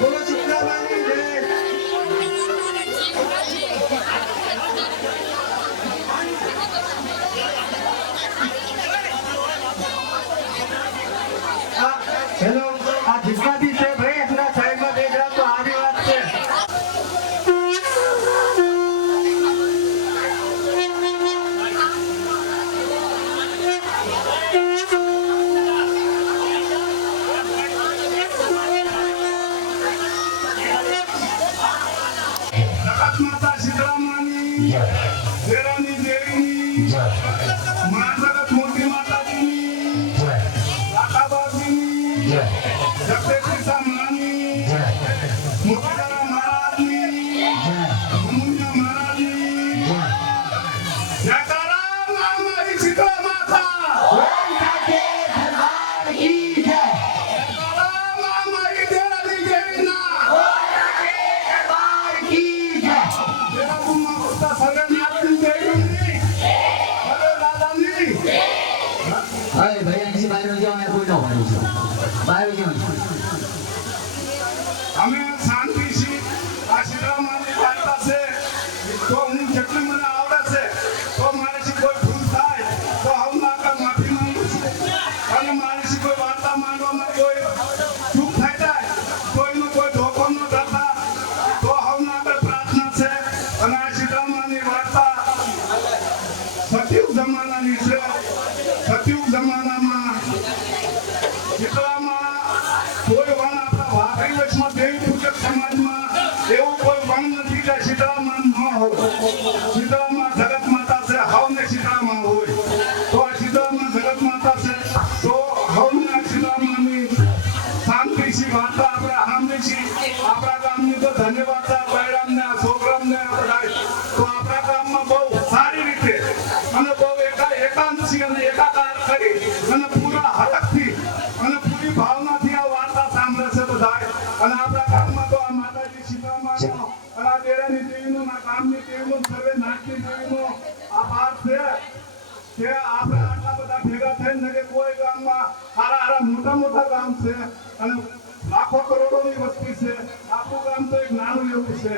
બોલો શુક્લાબાની જય. હેલો, આ જીતવાથી છે ભાઈ, એમના સાઈડમાં બે જણા તો આવી વાત છે. માતા સીતારામની દેરાની દેવીની મહાજગત મોટી માતાજીની રાધાબાજીની જગદેશીસા માની મોતીલાલ મહારાજની મુનિયા મહારાજની જયકારા મારી શીતળા માતા ઓમ સાથે દરબાર કી જય. મારી દેરાની દેવીના ઓમ સાથે દરબાર કી જય. દેરાબુમાં ઉસ્તા સગનાથની દેવીની અરે દાદાની ભાઈ અહીંથી બહાર જવાનું કોઈ ન પાડું છું બહાર જવાનું અમે શાંતિથી આ સીતારામની વાર્તા છે તો હું જેટલી મને આવડે છે તો મારાથી કોઈ ભૂલ થાય તો હું આગળ માફી માંગુ છું અને મારાથી કોઈ વાર્તા માંગવામાં કોઈ ચૂક થઈ જાય તો એનો કોઈ ધોકો ન થતા તો હું આગળ પ્રાર્થના છે અને આ સીતારામની વાર્તા સતયુગ જમાનાની છે. સતયુગ જમાનામાં સીતારામમાં કોઈ વન આપણા વાઘરી વચમાં દેવી પૂજક સમાજમાં એવું કોઈ વન નથી કે સીતારામમાં ન હોય. સીતારામમાં જગત માતા છે, હવને સીતારામમાં હોય તો આ સીતારામમાં જગત માતા છે તો હવને સીતારામની શાંતિથી વાર્તા આપણે સાંભળી છીએ. આપણા ગામની તો ધન્યવાદ છે બૈરામને છોકરામને બધા તો આપણા ગામમાં બહુ સારી રીતે અને બહુ એકાંતથી અને એકાકાર કરી અને પૂરા હરખથી અને પૂરી ભાવનાથી આ વાર્તા સાંભળે છે બધા. અને આપણા ગામમાં તો આ માતાજી સીતારામનો અને આ દેરાની દેવીનો આ ગામની દેવીનો સર્વે નાચની દેવીનો આભાર છે કે આપણે આટલા બધા ભેગા થઈને કે કોઈ ગામમાં હારા મોટા મોટા ગામ છે અને લાખો કરોડોની વસ્તી છે. આપણું ગામ તો એક નાનું એવું છે.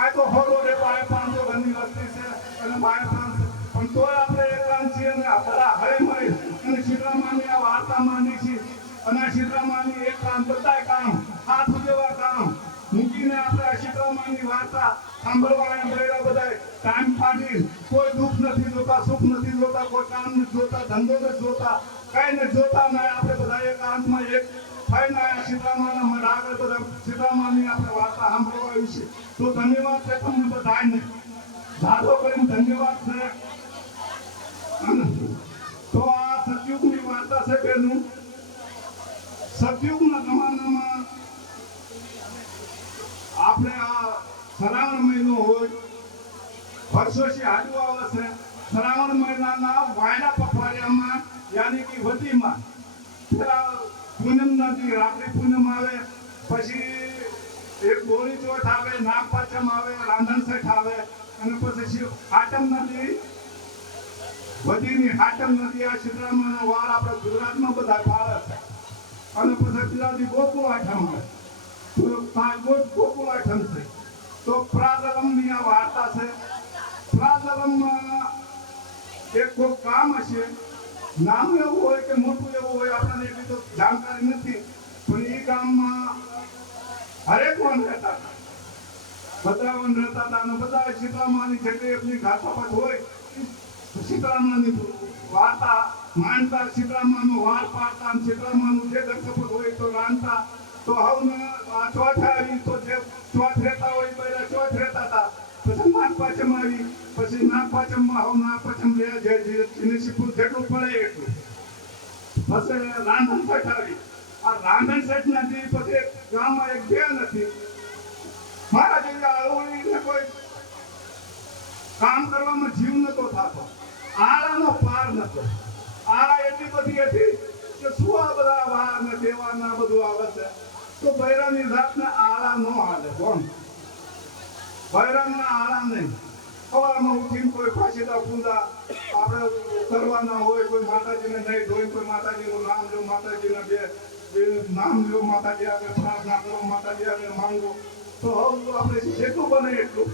આ તો હોરો રે બાય 500 ઘરની વસ્તી છે અને બાય 500 પણ તોય આપણે એક ગામ છીએ અને બધા હળી મળી અને સીતારામની આ વાર્તા માની છીએ. અને આ સીતારામની એક કામ બધાય કામ હાથ જેવા કામ મૂકીને આપણે આ સીતારામની વાર્તા સાંભળવાના બૈરા બધાય ટાઈમ કાઢી કોઈ દુઃખ નથી જોતા, સુખ નથી જોતા, કોઈ કામ નથી જોતા, ધંધો નથી જોતા, કઈ નથી જોતા. ને આપણે બધા એક આંખમાં એક થઈને આ સીતારામના મઢ આગળ બધા સીતારામની આપણે વાર્તા સાંભળવા આવી છે. તો ધન્યવાદ છે તમને બધાને, ધારો કરીને ધન્યવાદ છે. તો આ સતયુગની વાર્તા છે બેનું. સતયુગના જમાનામાં આપણે આ શ્રાવણ મહિનો હોય વર્ષોથી હાજુ આવે છે. શ્રાવણ મહિનાના વાયડા પખવાડિયામાં યાની કે વધીમાં પૂનમ નદી રાત્રિ પૂનમ આવે, પછી એક ગોળી ચોથ આવે, નાગ પાંચમ આવે, રાંધણ સેઠ આવે અને પછી હાટમ નદી વધીની હાટમ નદી આ સીતારામનો વાર આપણે ગુજરાતમાં બધા પાળે છે. અને પછી બીજાથી ગોકુળ આઠમ આવે તો ગોકુળ આઠમ છે. તો પ્રાગલમની આ વાર્તા છે. પ્રાગલમમાં એક કોઈ કામ હશે, નાનું એવું હોય કે મોટું એવું હોય આપણને એટલી તો જાણકારી નથી, પણ એ ગામમાં હરેક વન રહેતા હતા, બધા વન રહેતા હતા અને બધા સીતારામની જેટલી એમની ઘાસાપત હોય સીતારામની વાર્તા માનતા, સીતારામનો વાર પાડતા, સીતારામનું જે ઘરસપત હોય તો રાંધતા. તો હવે ચોથ આવી તો જે ચોથ રહેતા હોય પહેલા ચોથ રહેતા હતા, પછી નાગ પાંચમ આવી, પછી નાગ પાંચમમાં હવે નાગ પાંચમ જેની સિપુર જેટલું પડે એટલું, પછી રાંધણ સેઠ આવી. આ રાંધણ સેઠ નથી પછી ગામમાં એક બે નથી મારા જેવી આળવણીને કોઈ કામ કરવામાં જીવ નતો થતો, આળાનો પાર નતો. આળા એટલી બધી હતી કે શું આ બધા વાર ને દેવાના બધું આવે છે તો બૈરાની જાતને આળા ન હાલે. કોણ બૈરાના આળા નહીં. સવારમાં ઉઠીને કોઈ ફાંસીદા પૂંજા આપણે કરવાના હોય, કોઈ માતાજીને નહીં ધોઈને કોઈ માતાજીનું નામ લો, માતાજીને બે એ નામ લો માતાજી આગળ, પ્રાર્થના કરો માતાજી આગળ, માંગો તો હવે આપણે જેટલું બને એટલું,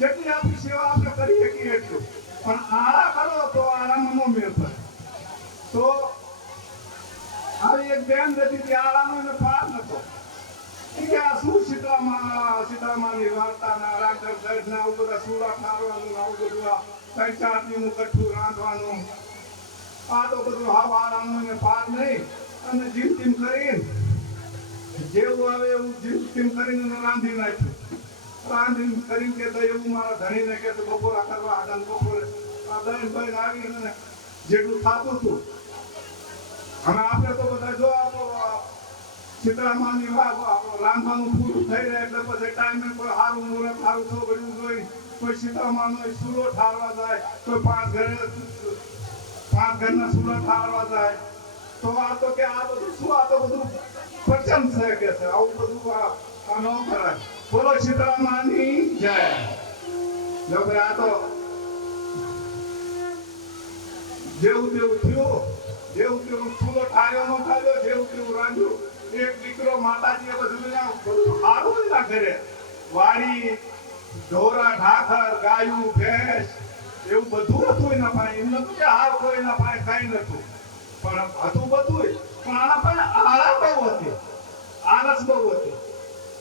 જેટલી આપણી સેવા આપણે કરી શકીએ એટલું. પણ આળા કરો તો આળામાં નો મેળ પડે. તો આવી એક બેન હતી કે આળાનો એને પાર નતો. કે આ શું સીતામાની વાર્તાના રાંધણ સહિતના આવું બધા સુરા ખાવાનું, આવું બધું આ 3-4 દીનું કઠું રાંધવાનું, આ તો બધું હાવ આરામનું એને પાર નહીં. અને જીમ ટીમ કરીને જેવું આવે એવું જીમ ટીમ કરીને રાંધી નાખ્યું. રાંધીને કરીને કે એવું મારા ધણીને કે બપોરા કરવા હતા, બપોરે આ દહીં બહીને આવીને જેટલું થતું હતું. અને આપણે તો બધા જો સીતારામની રાંધવાનું પૂરું થઈ જાય એટલે પછી ટાઈમે કોઈ સારું મુહૂર્ત, સારું છોકરીઓ જોઈ કોઈ સીતારામનો સૂલો ઠારવા જાય, કોઈ 5 ઘરના સૂલા ઠારવા જાય. તો આ તો કે આ બધું શું, આ તો બધું પ્રચંડ છે કે છે, આવું બધું આ ન કરાય. બોલો સીતારામની જય. જો ભાઈ આ તો જેવું તેવું થયું, જેવું તેવું સૂલો ઠાર્યો ન ઠાર્યો, જેવું તેવું રાંધ્યું. એક દીકરો માતાજીએ બધું સારું ના ઘરે વાડી, ઢોરા, ઢાખર, ગાયું, ભેંસ એવું બધું હતું એના પાસે. એમ નતું કે હાર કોઈના પાસે કઈ નતું, પણ હતું બધું. પણ આના પાસે આળસ બહુ હતી, આળસ બહુ હતી.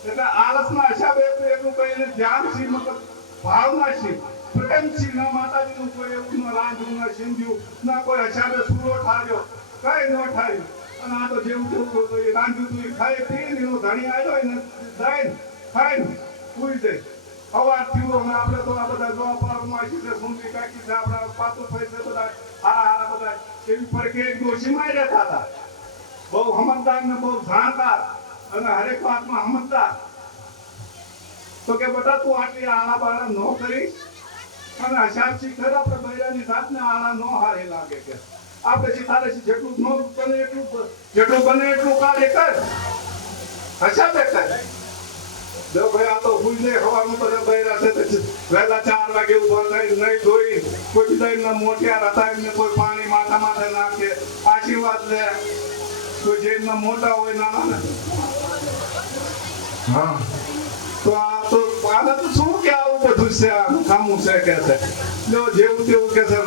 એટલે આળસના હિસાબે એટલું કહીને ધ્યાનથી, મતલબ ભાવનાથી, પ્રેમથી ના માતાજીનું કોઈ એવું ન રાંધ્યું, ના સિંધ્યું, ના કોઈ હિસાબે સૂરો ઠાર્યો, કઈ ન ઠાર્યું. અને આ તો જેવું જેવું રાંધ્યું હતું એ ખાઈ પીને એનો ધણી આવ્યો એને દઈને ખાઈને પૂરી જાય. અવાજ થયો અને આપણે તો આ બધા જોવા પાડવામાં છે, સુંદરી કાકી છે, આપણા પાતું પૈસે બધા હારા બધા એવી પડકે એક ડોશીમાં રહેતા હતા. બહુ સમજદાર ને બહુ જાણકાર અને હરેક વાતમાં સમજદાર. તો કે બેટા તું આટલી આળા બાળા ન કરીશ અને હસાબથી ખર આપણે બૈરાની જાતને આળા ન હારી લાગે કે આપણે તારે જેટલું બને એટલું કાર્ય કર, હસાબે કર. જો ભાઈ આ તો ભૂલ હવાનું બધા બૈરા છે વહેલા 4 વાગે ઉભા થઈ નહીં ધોઈ, કોઈ બીજા એમના મોટિયાર હતા એમને કોઈ પાણી માથે નાખે, આશીર્વાદ લે. કોઈ જે એમના મોટા હોય નાના ને, હા તો આ તો આને તો શું કે આવું બધું છે, આનું કામું છે કે છે. જો જેવું તેવું કે છે,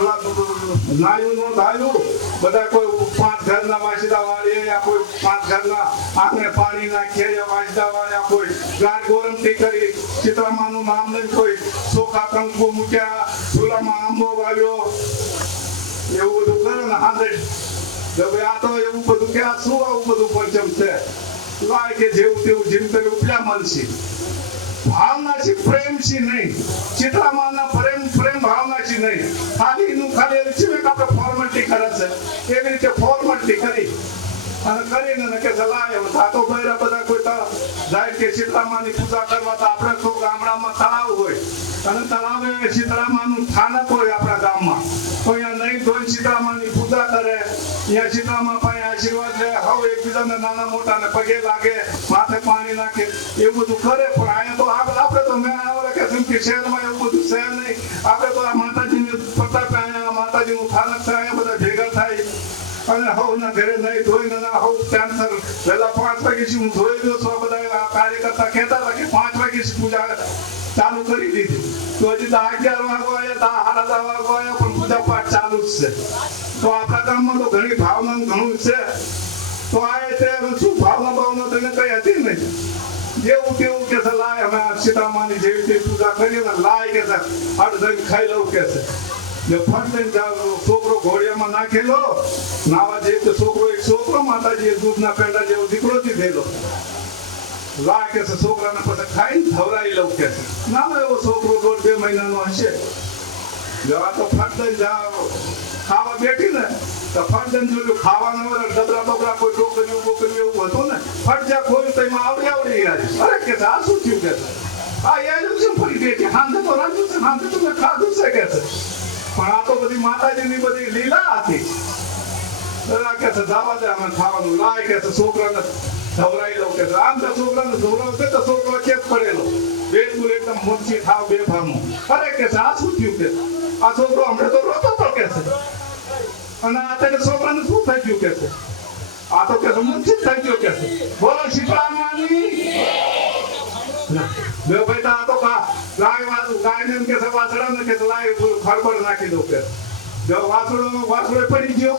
નાયું નો ધાયું બધા કોઈ 5 ઘરના વાસીદા વાળીએ, યા કોઈ 5 ઘરના આંગણે પાણી નાખીએ, યા વાસીદા વાળ્યા કોઈ ગાય ગોરમટી કરી, સીતારામનું નામ લઈને કોઈ ચોખા કંકુ મૂક્યા, ચૂલામાં આંબો વાવ્યો, એવું બધું કરે ને હાંધે. જો ભાઈ આ તો એવું બધું કે આ શું આવું બધું પંચમ છે. લાય કે જેવું તેવું જીવતર ઉપલા મળશે. ભાવનાથી પ્રેમથી નહીં, સીતારામના પ્રેમ ભાવનાથી નહીં. ખાલી આપણે ફોર્માલિટી કરે છે એવી રીતે ફોર્માલિટી કરી અને કરીને કે લાય તો બૈરા બધા કોઈ જાય કે સીતારામની પૂજા કરવા. તો આપણે તો ગામડામાં તળાવ હોય અને તળાવે સીતારામનું સ્થાનક હોય આપણા ગામમાં. તો અહીંયા નહીં ધોઈને સીતારામની પૂજા કરે, અહીંયા સીતારામ પાસે આશીર્વાદ લે, હવે એકબીજાને નાના મોટાને પગે લાગે, માથે પાણી નાખે, એવું બધું કરે. પણ અહીંયા તો આપણે તો મેં કે શહેરમાં એવું બધું છે નહીં. આપણે તો આ માતાજીની પ્રતાપે અહીંયા માતાજીનું સ્થાનક છે, અહીંયા બધા ભેગા થાય અને હવના ઘરે નહીં ધોઈને ના હવ ટાઈમસર વહેલા 5 વાગે હું ધોઈ દઉં છું. બધા કાર્યકર્તા કહેતા હતા કે 5 વાગે પૂજા ચાલુ કરી દીધી. તો હજી 11 વાગો આવ્યા, 10:30 વાગો આવ્યા, પણ પૂજા પાઠ ચાલુ જ છે. તો આપણા ગામમાં તો ઘણી ભાવના ઘણું છે. તો આ શું ભાવના તો એને કઈ હતી નહીં. જેવું કેવું કે છે લાય અમે સીતારામની જેવી તે પૂજા કરીએ ને લાય કે છે હાડ દહીં ખાઈ લઉં કે છે. ફટ લઈને છોકરો ઘોડિયામાં નાખેલો નાવા જેવી તો છોકરો માતાજી દૂધના પેંડા જેવો દીકરો થી થયેલો. લાય કે છે છોકરાને પછી ખાઈને ખવડાવી લઉં કે છે. નાનો એવો છોકરો 1.5-2 મહિનાનો હશે. જવા તો ફટ લઈને ખાવા બેઠી ને તો ફટ લઈને જોયું ખાવાનું ડબરા કોઈ ટોકરીઓ એવું હતું ને, ફટ જ્યાં ખોયું તો એમાં આવડી યાર. અરે કે આ શું થયું કે આ યાર શું ફરી બેઠી હાંધે તો રાંધ્યું છે, હાંધે તો મેં ખાધું છે કે છે. પણ આ તો બધી માતાજીની બધી લીલા હતી. કે છે જવા દે અમે ખાવાનું. લાય કે છે છોકરાને ધવરાઈ લઉં કે છે. આમ તો છોકરાને ધવરાવશે તો છોકરો ચેક પડેલો, બિલકુલ એકદમ મોટી થાવ બેફામો. અરે કે છે આ શું થયું કે આ છોકરો હમણાં તો રોતો હતો કે છે. અને આ છોકરાને શું થઈ ગયું કે છે. આ તો કે મૂર્છિત થઈ ગયો કે બોલો શીતળા માની બે ભાઈ તો આ તો ગાય ને કે વાસડા ને કે લાય ખરબડ નાખી દો કે જો વાસડો પડી ગયો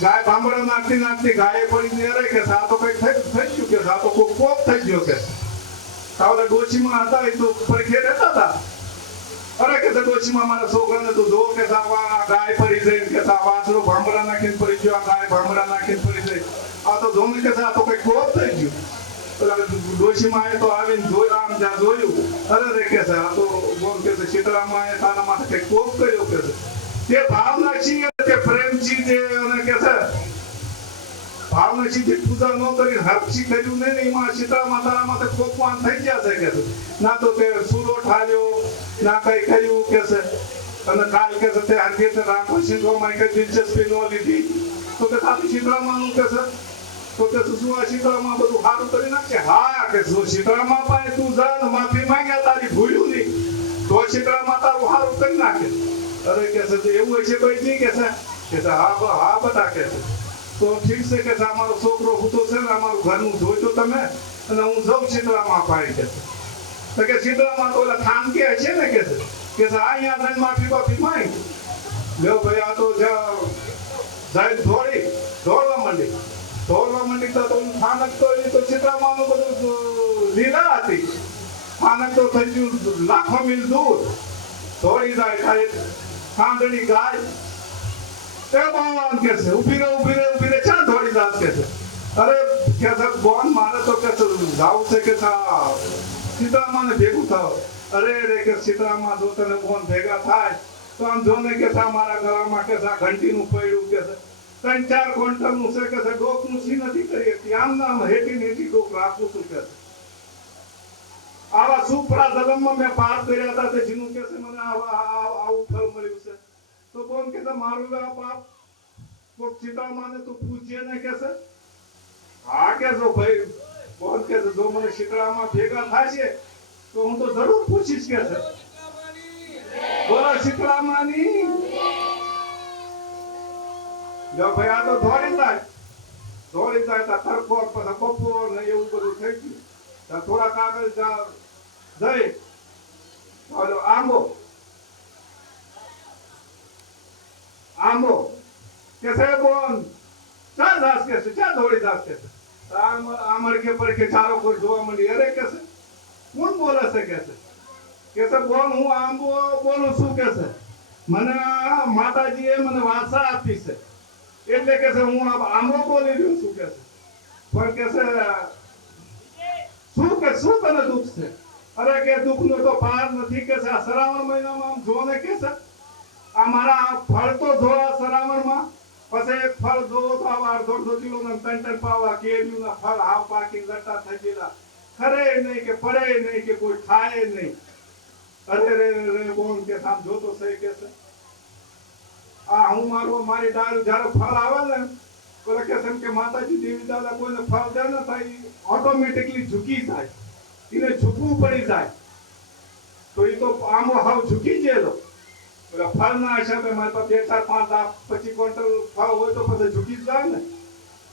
ગાય ભાંભળો નાખતી ગાય પડી અરે કે આ તો કઈ થઈ ગયું કે આ તો કોપ થઈ ગયો કે તાવલે ડોશીમાં હતા એ તો પરખે રહેતા હતા અરે કે ડોશીમાં મારા છોકરાને તો જો કે ગાય પડી જાય કે વાસડો ભાંભળા નાખીને પડી ગયો ગાય ભાંભળા નાખીને પડી જાય આ તો જોને કે આ તો કઈ કોપ થઈ ગયું ડોશીમાં તો આવીને આમ જ્યાં જોયું અરે રે કે આ તો બોલ કે શીતળામાં તારા માટે કઈ કોપ કર્યો કે તે ભાવનાશી તે પ્રેમજી જે અને કે છે ભાવનાશી જે પૂજા ન કરી હરપસી કર્યું નહીં એમાં શીતળામાં તારા માટે કોપવાન થઈ ગયા છે કે ના તો તે સુરો ઠાર્યો ના કઈ કર્યું કે છે અને કાલ કે છે તે હરગે તે રામ સિંહમાં કઈ દિલચસ્પી ન લીધી તો કે તારી શીતળામાં કે છે તો કે શું આ શીતળામાં બધું સારું કરી નાખે હા કે જો શીતળામાં પાસે તું જા માફી માંગ્યા તારી ભૂલ્યું નહીં તો શીતળામાં તારું સારું કરી નાખે અરે કે છે એવું હોય છે કોઈ નહીં કે છે હા બધા કે છે તો ઠીક છે કે અમારો છોકરો હૂતો છે ને અમારું ઘરનું જોઈજો તમે અને હું જઉં શીતળામાં પાડી કે છે તો કે શીતળામાં તો ઓલા થાન કે છે ને કે છે અહીંયા જઈને માફી બાફી માંગ લ્યો ભાઈ આ તો જાય દોડવા માંડી તો સ્થાનક તો શીતળામાં બધું લીલા હતી સ્થાનક તો થઈ ગયું લાખો મીલ દૂર દોડી જાય ખાલી ખાંડણી ગાય એ બોન કે છે ઉભી રે ચા દોડી જાત કે છે અરે કે છે બોન મારે તો કે જાવ છે કે શીતળામાં ને ભેગું થાવ અરે રે કે શીતળામાં જો તને બોન ભેગા થાય તો આમ જોને કે મારા ગળામાં કે ઘંટીનું પડ્યું કે છે 3-4 ક્વિન્ટલનું છે કે ડોકનું સી નથી કરી શકતી આમ નામ હેઠી ડોક રાખું છું કે આવા સુપરા જન્મમાં મેં પાર કર્યા હતા તે જીનું કે છે મને આવું ફળ મળ્યું છે તો કોણ કે મારું આ પાપ કોક શીતળામાં ને તું પૂછજે ને કે છે હા કે જો ભાઈ કોણ કે જો મને શીતળામાં ભેગા થાય છે તો હું તો જરૂર પૂછીશ કે છે બોલો શીતળામાંની જો ભાઈ આ તો દોડી જાય તો તરફોર પછી બપોર ને એવું બધું થઈ ગયું થોડા કાગળ જઈ આંબો કે છે બોન ચા દાસ કે છે ચા દોડી દાસ કે છે આમડકે પડકે ચારો કોઈ જોવા મળી અરે કે છે કોણ બોલે છે કે છે બોન હું આંબો બોલું છું કે છે મને માતાજીએ મને વારસા આપી છે એટલે કે છે હું આંબો બોલી રહ્યો છું કે છે પણ કે છે શું તને દુઃખ છે અરે કે દુઃખ નો તો પાર નથી કે છે આ શ્રાવણ મહિનામાં આમ જોને કે છે આ મારા ફળ તો જોવા શ્રાવણમાં પછી એક ફળ જોવો તો આવા 1.5 કિલો ના 3 પાવા કેરીયું ના ફળ હાવ પાકી લટા થઈ ગયેલા ખરે નહીં કે પડે નહીં કે કોઈ થાય નહીં અરે રે બોન કે આમ જોતો સહી કે છે આ હું મારી ડાળ જ્યારે ફળ આવે ને તો કે છે કે માતાજી દેવી દાદા કોઈને ફળ દે ને થાય ઓટોમેટિકલી ઝૂકી જાય એને ઝૂકવું પડી જાય તો એ તો આમો હાવ ઝૂકી ગયેલો ફળ ના હિસાબે મારે તો 2, 4, 5, 25 ક્વિન્ટલ ફળ હોય તો પછી ઝૂકી જ જાય ને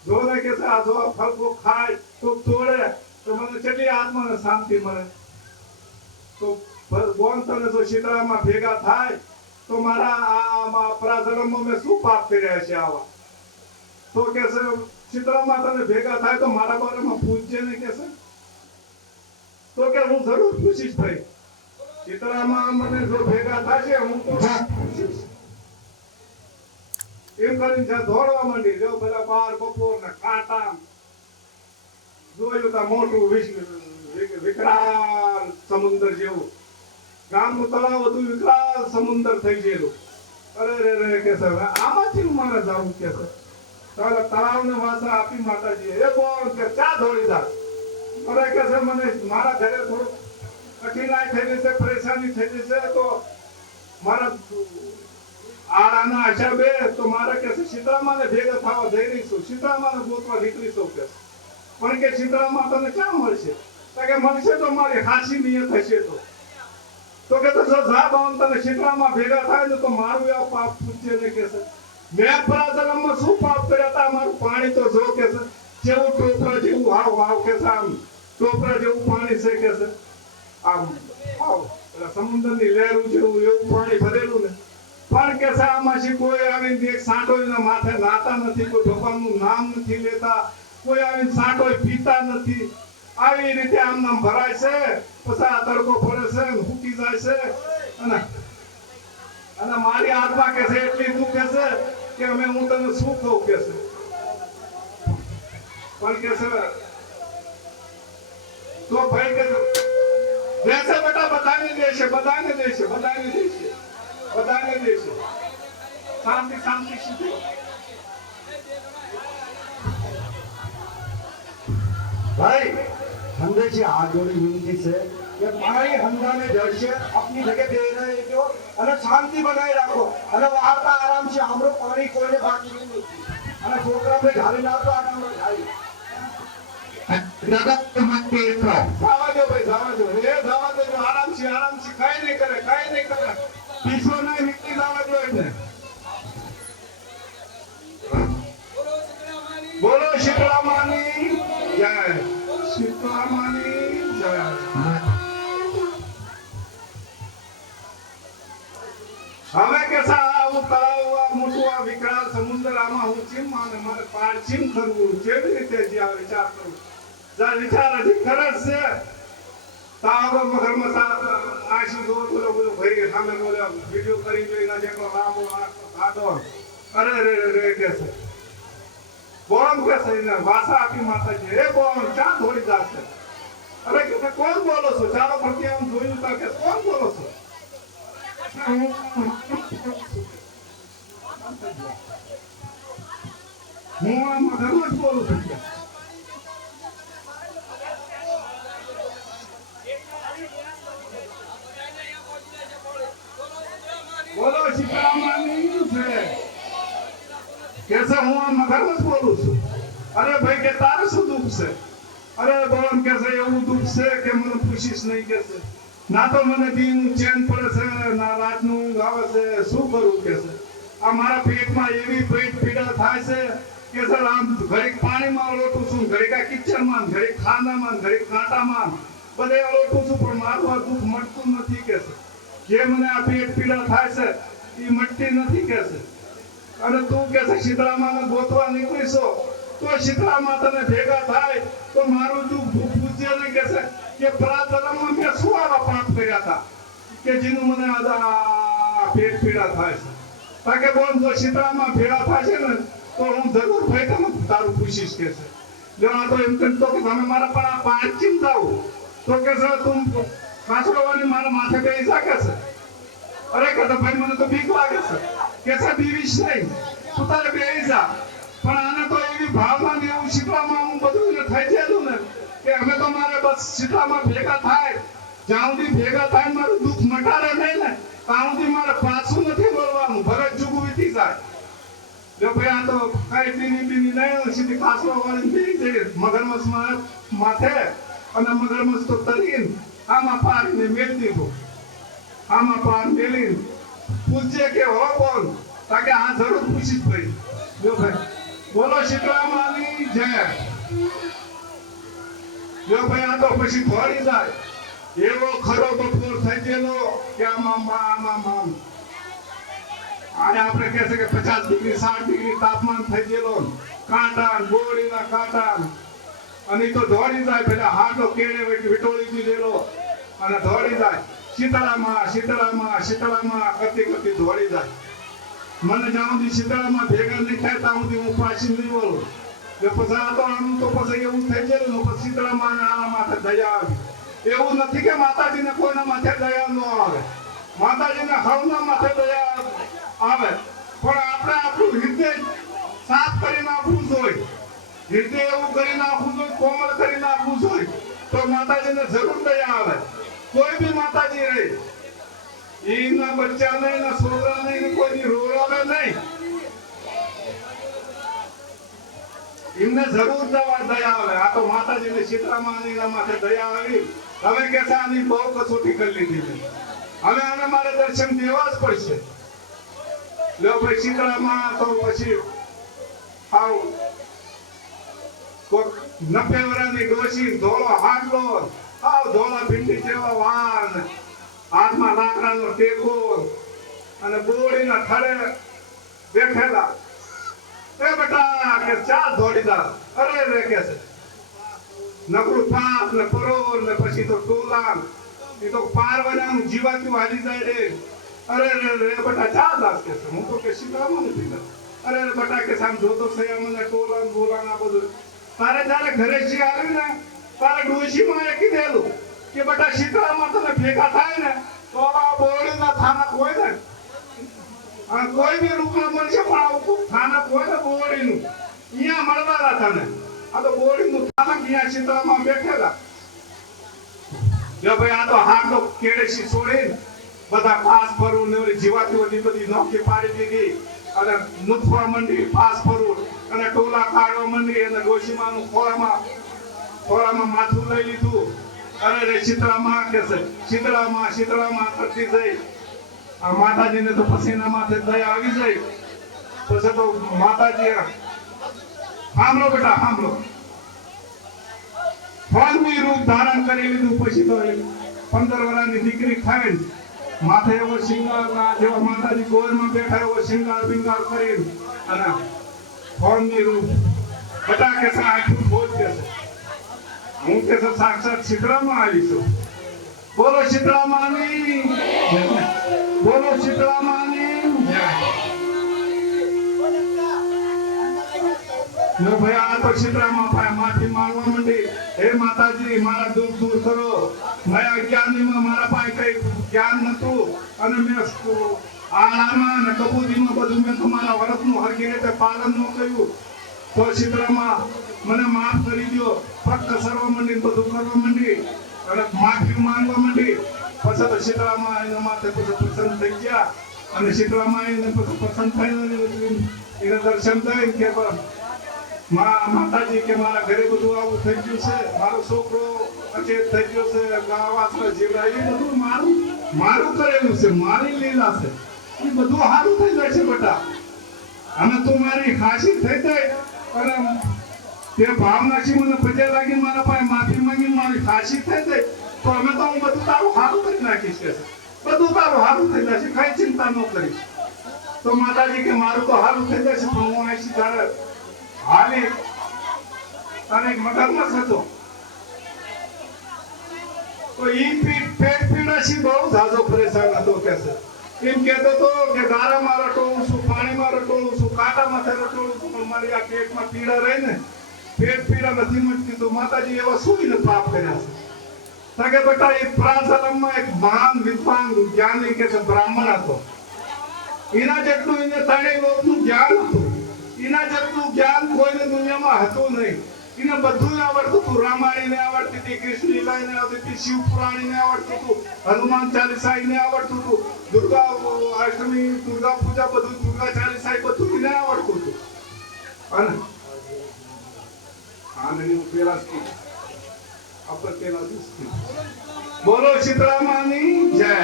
જો ને કે આ જો ફળ કો ખાય તો તોડે તો મને કેટલી આત્માને શાંતિ મળે તો બોન તને જો શીતળામાં ભેગા થાય તો મારા આ પ્રાજન્મમાં મેં શું પાપ કર્યા છે આવા તો કે છે શીતળામાં તને ભેગા થાય તો મારા બારેમાં પૂછજે ને કે છે તો કે હું જરૂર પૂછીશ ભાઈ શીતળામાં મને જો ભેગા થશે હું તો પૂછીશ એમ કરીને જ્યાં દોડવા માંડી જો બધા બાર બપોર ને કાંટા જોયું તા મોટું વિકરાળ સમુદ્ર જેવું ગામનું તળાવ હતું વિકરાળ સમુદ્ર થઈ ગયેલું અરે રે કે છે આમાંથી મારે જવું કે છે ચાલો તળાવને વાસા આપી માતાજી એ બોલ કે ચા દોડી જા અરે કે છે મને મારા ઘરે થોડું કઠિનાઈ થઈ છે પરેશાની થઈ છે તો મારા આળાના હિસાબે તો મારે કે છે શીતળામાં ને ભેગા થવા જઈ રહી છું શીતળામાં ને ગોતવા નીકળી છું કે પણ કે શીતળામાં તને ક્યાં મળશે કે મળશે તો મારી હાસી નિયત હશે તો કે જો જા બાવન તને શીતળામાં ભેગા થાય ને તો મારું આ પાપ પૂછે ને કે છે મેં પ્રાજન્મમાં શું પાપ કર્યા હતા મારું પાણી તો જો કે છે જેવું ટોપરા જેવું હાવ હાવ કે છે આમ ટોપરા જેવું પાણી છે કે છે આમ હાવ સમુદ્રની લહેરું જેવું એવું પાણી ભરેલું ને પણ કે છે આમાંથી કોઈ આવીને એક સાંટોયના માથે નાતા નથી, કોઈ ભગવાનનું નામ નથી લેતા, કોઈ આવીને સાંટોય પીતા નથી. આવી રીતે આમ નામ ભરાય છે, પછી આ તડકો પડે છે ને ફૂટી જાય છે. અને મારી આત્મા કે છે એટલી દુઃખે છે કે અમે હું તને શું કહું કે છે. પણ કે છે તો ભાઈ કે દેશે બેટા બધાને દેશે, બધાને દેશે, બધાને દેશે, બધાને દેશે. શાંતિ શાંતિ સીધો. भाई हमने से हाथ जोड़ी विनती से कि मारी हंगामे डर से अपनी जगह दे रहे जो અને શાંતિ બનાવી રાખો અને વાર્તા આરામ છે. हमरो पानी कोઈને બાકી નહીં અને છોકરા पे ઘાલી નાખો આરામ થાય. દાદા તમારે એકલો જાવા દો ભાઈ, જાવા દો. એ જાવા દો, આરામ છે કાઈ નહીં કરે, કાઈ નહીં કરે. પીછો નહીં નીકળી જાવા દો એટલે. બોલો શીતળા માની જય, શીતળા માની જય. હવે કે આવું તળાવ મોટું આ વિકરાળ સમુદ્ર આમાં હું ચીમ માને મારે પાર ચીમ કરવું કેવી રીતે જ્યાં વિચાર કરું જ્યાં વિચાર હજી કરે છે તાવો મગરમાં આશી દો થોડો બધો ભાઈ સામે બોલ્યો વિડીયો કરી જોઈ જેટલો લાંબો આડો અરે રે રે કે છે બોમ કે છે ને વાસા આપી માતાજી એ બોમ ચા થોડી જાશે. અરે કે કોણ બોલો છો? ચાલો ફરતી આમ જોયું તા કે કોણ બોલો છો? હું આ મગરમાં જ બોલું છું. બોલો શીતળામાની છે કે છે હું આ મગરમાં જ બોલું છું. અરે ભાઈ કે તારે શું દુઃખ છે? અરે બોલ કે છે એવું દુઃખ છે કે મને પૂછીશ નહીં કે છે. ના તો મને દીનું ચેન પડે છે, ના રાતનું ઊંઘ આવે છે. શું કરું કે છે? આ મારા પેટમાં એવી પેટ પીડા થાય છે કે સર આમ ઘડીક પાણીમાં લોટું છું, ઘડીક આ કિચનમાં, ઘડીક ખાનામાં, ઘડીક કાંટામાં બધે લોટું છું, પણ મારું આ દુઃખ મટતું નથી કે છે. જે મને આ પેટ પીડા થાય છે એ મટતી નથી કે છે. અને તું કે છે શીતળામાને ગોતવા નીકળીશો તો શીતળામાં તને ભેગા થાય તો મારું દુઃખ પૂછજે ને કે છે કે પરાતલમાં મેં શું આવા પાપ કર્યા હતા કે જેનું મને આ પેટ પીડા થાય છે. તાકે બોલ જો શીતળામાં ભેગા થાય છે ને તો હું જરૂર ભાઈ તમે તારું પૂછીશ કે છે. જો આ તો એમ કહેતો કે તમે મારા પર આ પાંચ ચિંતાઓ તો કે છે તું કાસડવાની મારા માથે બેસી શકે છે. અરે કે તો ભાઈ મને તો બીક લાગે છે કે છે બીવીશ નહીં, તું તારે બેસી જા. પણ આને તો એવી ભાવના ને એવું શીતળામાં હું બધું થઈ ગયેલું ને કે અમે તો મારે બસ શીતળામાં ભેગા થાય જ્યાં સુધી ભેગા થાય મારું દુઃખ મટાડે નહીં ને ત્યાં સુધી મારે પાછું નથી બોલવાનું, ભરત જુગું વીતી જાય. જો ભાઈ આ તો કઈ બીની નહીં સીધી કાસરો વાળી બેસી જઈ મગરમચ્છ માથે અને મગરમચ્છ તો તરીને આમાં પાડીને મેળ દીધો. આમાં પાર મેલીને પૂછજે કે હો બોલ તાકે આ જરૂર પૂછીશ ભાઈ. જો ભાઈ બોલો શીતળામાની જય. જો ભાઈ આ તો પછી થોડી જાય એવો ખરો બપોર થઈ ગયેલો કે આમાં આને આપણે કહે છે કે 50 ડિગ્રી 60 ડિગ્રી તાપમાન થઈ ગયેલો, કાંટા ગોળીના કાંટા અને તો દોડી જાય પેલા હાથો કેળે વિટોળી દીધેલો અને દોડી જાય શીતળામાં શીતળામાં શીતળામાં કરતી કરતી દોડી જાય. મને જ્યાં સુધી શીતળામાં ભેગા નહીં થાય ત્યાં સુધી હું પાછી નહીં બોલું. જો પછી આ તો આનું તો પછી એવું થઈ ગયેલું પછી શીતળામાં આના માથે દયા આવી. એવું નથી કે માતાજીને કોઈના માથે દયા ન આવે, માતાજીને હવના માથે દયા આવે, પણ આપણે આપણું હૃદય સાફ કરી નાખવું જોઈએ, હૃદય એવું કરી નાખવું જોઈએ, કોમળ કરી નાખવું જોઈએ તો માતાજીને જરૂર દયા આવે. કોઈ બી માતાજી રહે એના બચ્ચા નહીં ના છોકરા નહીં કોઈ રોવે નહીં, એમને જરૂર દયા આવે. આ તો માતાજીને શીતળામાના માથે દયા આવી. હવે કે છે આની બહુ કસોટી કરી લીધી છે, હવે આને મારે દર્શન દેવા જ પડશે. લો ભાઈ શીતળામાં તો પછી આવ કોક 90 વર્ષની ડોશી ધોળો હાડલો આવ ધોળા ભીંડી જેવા વાન હાથમાં લાકડાનો ટેકો અને બોડીના થડે બેઠેલા એ બેટા કે ચા દોડી દા અરે રે કે છે નકરું પાપ ને પરોર ને પછી તો ટોલા એ તો પારવાનાનું જીવાતું હાલી જાય રે અરે રે બેટા ચા દાસ કે છે હું તો કે સીતારામ નથી પીતા અરે બેટા કે સામ જોતો છે મને ટોલા ને બોલા ના બધું તારે જ્યારે ઘરે જી આવી ને તારે ડોશી માં એ કીધેલું કે બેટા સીતારામ તને ભેગા થાય ને તો આ બોડી ના થાના કોઈ ને અને કોઈ બી રૂપમાં મળશે પણ આવું થાનક હોય ને બોડીનું અહીંયા મળવાના તને આ તો બોડીનું થાનક અહીંયા સીતારામમાં બેઠેલા જો ભાઈ આ તો હાડો કેળેસી છોડીને બધા પાસ ફરું ને ઓલી જીવાતીઓની બધી નોકી પાડી દીધી અને નુથવા મંડી પાસ ફરું અને ટોલા કાઢવા મંડી અને ડોશીમાનું ખોળામાં માથું લઈ લીધું અરે રે શીતળામાં કે છે શીતળામાં કરતી જઈ આ માતાજીને તો પસીના માથે દયા આવી જાય પછી તો માતાજી સાંભળો બેટા સાંભળો ફળનું રૂપ ધારણ કરી લીધું પછી તો 15 વર્ષની દીકરી થાય ને માથે એવો શિંગાર ના જેવા માતાજી ગોરમાં બેઠા એવો શિંગાર બિંગાર કરી અને ફળનું રૂપ બેટા કે છે આખું બોલ કે છે હું કે છે સાક્ષાત શીતળામાં આવી છું બોલો શીતળામાની બોલો શીતળામાની જો ભાઈ આ તો શીતળામાં ભાઈ માફી માંગવા માંડી હે માતાજી મારા દુઃખ દૂર કરો મેં અજ્ઞાનીમાં મારા પાસે કઈ જ્ઞાન નતું અને મેં આળામાં અને કબૂતરીમાં બધું મેં તમારા વ્રતનું હરખી રીતે પાલન ન કર્યું તો શીતળામાં મને માફ કરી દો ફક્ત સર્વ મંડી બધું કરવા માંડી અને માફી માંગવા માંડી પછી તો શીતળામાં એના માથે પછી પ્રસન્ન થઈ ગયા અને શીતળામાં એને પછી પ્રસન્ન થઈને એને દર્શન દઈ કે માતાજી કે મારા ઘરે બધું આવું થઈ ગયું છે મારો છોકરો અચેત થઈ ગયો છે ગાવાસરા જીવડા એ બધું મારું કરેલું છે મારી લીલા છે એ બધું સારું થઈ જાય છે બેટા અને તું મારી ખાસી થઈ જાય અને તે ભાવનાથી મને પજે લાગી મારા પાસે માફી માંગી મારી ખાસી થઈ જાય તો અમે તો હું બધું તારું સારું કરી નાખીશ કે બધું તારું સારું થઈ જશે કઈ ચિંતા ન કરીશ તો માતાજી કે મારું તો સારું થઈ જશે પણ હું અહીંથી તારે હાલી અને મગજમાં થતો તો ઈ પેટ પીડાથી બહુ ઝાઝો પરેશાન હતો કે છે એમ કહેતો તો કે ગારામાં રટોળું છું પાણીમાં રટોળું છું કાંટામાં રટોળું છું પણ મારી આ પેટમાં પીડા રહી ને પેટ પીડા નથી મટતી તો માતાજી એવા શું એને પાપ કર્યા છે તાકે બેટા એ પ્રાચલમમાં એક મહાન વિદ્વાન જ્ઞાની કે છે બ્રાહ્મણ હતો એના જેટલું એને ત્રણેય લોકનું જ્ઞાન હતું એના જેટલું જ્ઞાન કોઈને દુનિયામાં હતું નહીં એને બધું આવડતું હતું રામાયણને આવડતી હતી કૃષ્ણ લીલાને આવડતી હતી શિવ પુરાણીને આવડતું હતું હનુમાન ચાલીસાને આવડતું હતું દુર્ગા અષ્ટમી દુર્ગા પૂજા બધું દુર્ગા ચાલીસા બધું એને આવડતું હતું અને આનની પેલાસ્તી અપર પેલાસ્તી બોલો શીતળામાની જય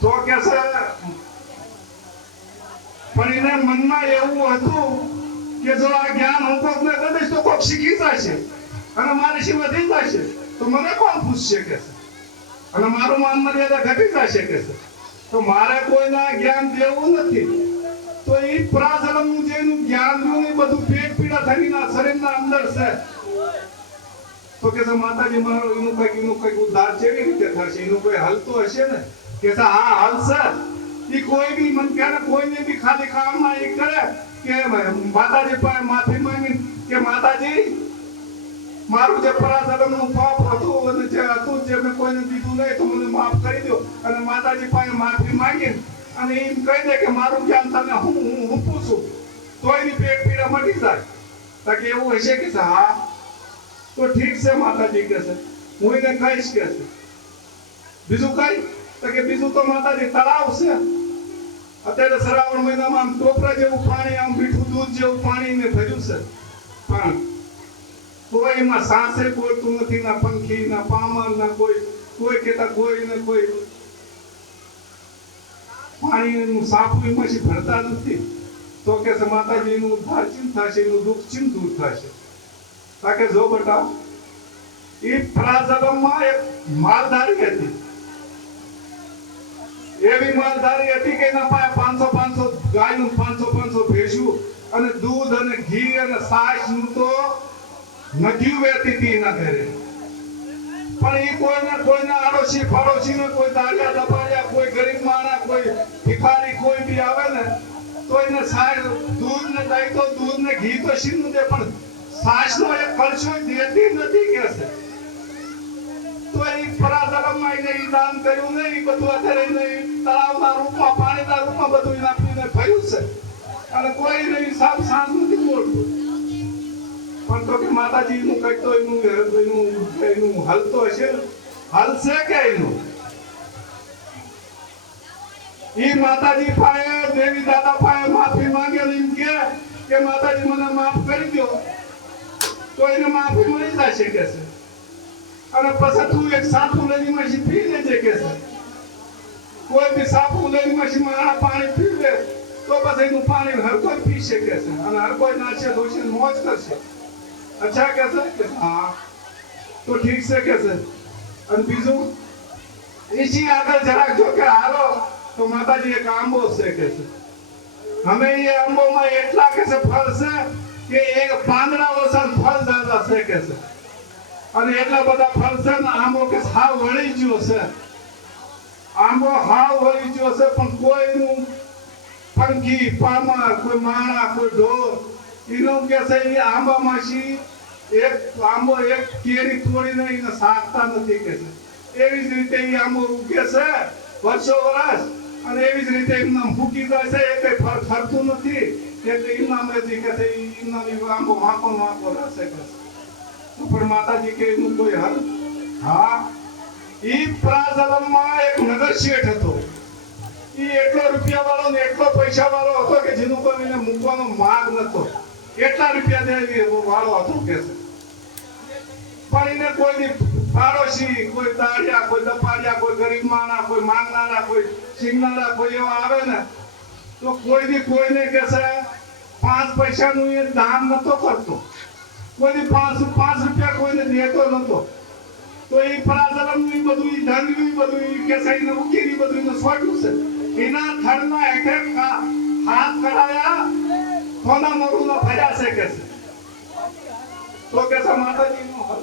તો કે છે પણ એને મનમાં એવું હતું કે જો આ જ્ઞાન હું કોકને કહીશ તો કોક શીખી જશે અને મારી શી વધી જશે તો મને કોણ પૂછશે કે છે અને મારું માન મર્યાદા ઘટી જશે કે છે તો મારે કોઈના જ્ઞાન દેવું નથી તો એ પ્રાચલમનું જેનું જ્ઞાન રહ્યું એ બધું પેટ પીડા થઈને શરીરના અંદર છે તો કે માતાજી મારો એનું કઈક ઉદ્ધાર કેવી રીતે થશે એનું કોઈ હલતો હશે ને કે હા હલશે એ કોઈ બી મન કે કોઈને બી ખાલી કામમાં એ કરે કે માતાજી પાસે માફી માંગી કે માતાજી મારું જે પ્રાચલમનું પાપ હતું અને જે હતું જે મેં કોઈને દીધું નહીં તો મને માફ કરી દો અને માતાજી પાસે માફી માંગી અને એમ કહી દે કે મારું જ્ઞાન તને હું પૂછું તો એની પેટ પીડા મટી જાય તો કે એવું હશે કે હા તો ઠીક છે માતાજી કે છે હું એને કહીશ કે છે બીજું કઈ તો કે બીજું તો માતાજી તળાવ છે અત્યારે શ્રાવણ મહિનામાં આમ ટોપરા જેવું પાણી આમ મીઠું દૂધ જેવું પાણી ને ભર્યું છે પણ કોઈ એમાં સાસે બોલતું નથી ના પંખી ના પામર ના કોઈ કેતા કોઈ ને કોઈ પાણીનું સાપું એમાંથી ભરતા નથી તો તો કે છે માતાજીનું ઉદ્ધાર ચિંત થશે, એનું દુઃખ ચિંત દૂર થશે. તાકે જો બેટા એ પ્રાસગમમાં એક માલધારી હતી. એવી માલધારી હતી કે એના પાસે 500 ગાયનું 500 ભેંસું અને દૂધ અને ઘી અને છાશ નું તો નદીઓ વહેતી હતી એના ઘરે. પણ એ કોઈના આડોશી પડોશી કોઈ દાડિયા દબાડિયા કોઈ ગરીબ માણસ કોઈ ભિખારી કોઈ બી આવે ને તો એને છાશ દૂધ ને દહીં તો દૂધ ને ઘી તો સીનું દે પણ છાશ નો એક કળશો દેતી નથી કે છે. તો એ પરાધર્મમાં એને ઈ દાન કર્યું ને એ બધું અત્યારે એને તળાવના રૂપમાં પાણીના રૂપમાં બધું એને આપીને ભર્યું છે અને કોઈ એને હિસાબ સાંજ નથી બોલતું. પણ તો કે માતાજી નું કઈ તો એનું હલતો હશે હલશે કે એનું ઈ માતાજી પાસે દેવી દાદા પાસે માફી માંગે એમ કે માતાજી મને માફ કરી દો તો એને માફી મળી જશે કે છે. અને પછી તું એક સાપુ લઈ માસી પી લેજે કે છે. કોઈ બી સાપુ લઈ માસી માં પાણી પી લે તો પછી એનું પાણી હર કોઈ પી શકે છે અને હર કોઈ નાશે દોષી મોજ કરશે. અચ્છા કે છે હા તો ઠીક છે કે છે. અને બીજું એસી આગળ જરાક જો કે હાલો તો માતાજી એક આંબો છે કે છે. અમે એ આંબોમાં એટલા કે છે ફળ છે કે એક પાંદડા ઓછા ફળ દાદા છે કે છે. અને એટલા બધા ફળ છે ને આંબો કે હાવ વળી ગયો છે. આંબો હાવ વળી ગયો છે પણ કોઈનું પંખી પામર કોઈ માણા કોઈ ઢોર એનું કે છે એ આંબામાંથી એક આંબો એક કેરી તોડીને એને સાકતા નથી કે છે. એવી જ રીતે એ આંબો ઉગે છે વર્ષો વર્ષ અને એવી જ રીતે એમના ફૂટી જાય છે એ કઈ ફળ ખરતું નથી એટલે એમના મેથી કે છે એમના આંબો વાંકો રહેશે કે છે. પણ માતાજી કે એનું કોઈ હલ હા ઈ પ્રાજલમમાં એક નગર શેઠ હતો. ઈ એટલો રૂપિયા વાળો ને એટલો પૈસા વાળો હતો કે જેનું કોઈ એને મૂકવાનો માગ નતો. એટલા રૂપિયા દેવી વાળો હતો કે છે. પણ એને કોઈ પાડોશી કોઈ દાડિયા કોઈ દપાડિયા કોઈ ગરીબ માણા કોઈ માંગનારા કોઈ સિંગનારા કોઈ એવા આવે ને તો કોઈ બી કોઈને કે છે 5 પૈસાનું એ દાન નતો કરતો. કોઈ 5 રૂપિયા કોઈને દેતો નતો. તો એ પરાધર્મ નું બધું ઈ ધન નું બધું ઈ કે છે એને ઉકેલી બધું એને છોડ્યું છે. એના થડના હેઠે હાથ કરાયા કોના મોઢું ભર્યા છે કે છે. તો કે છે માતાજી નો હલ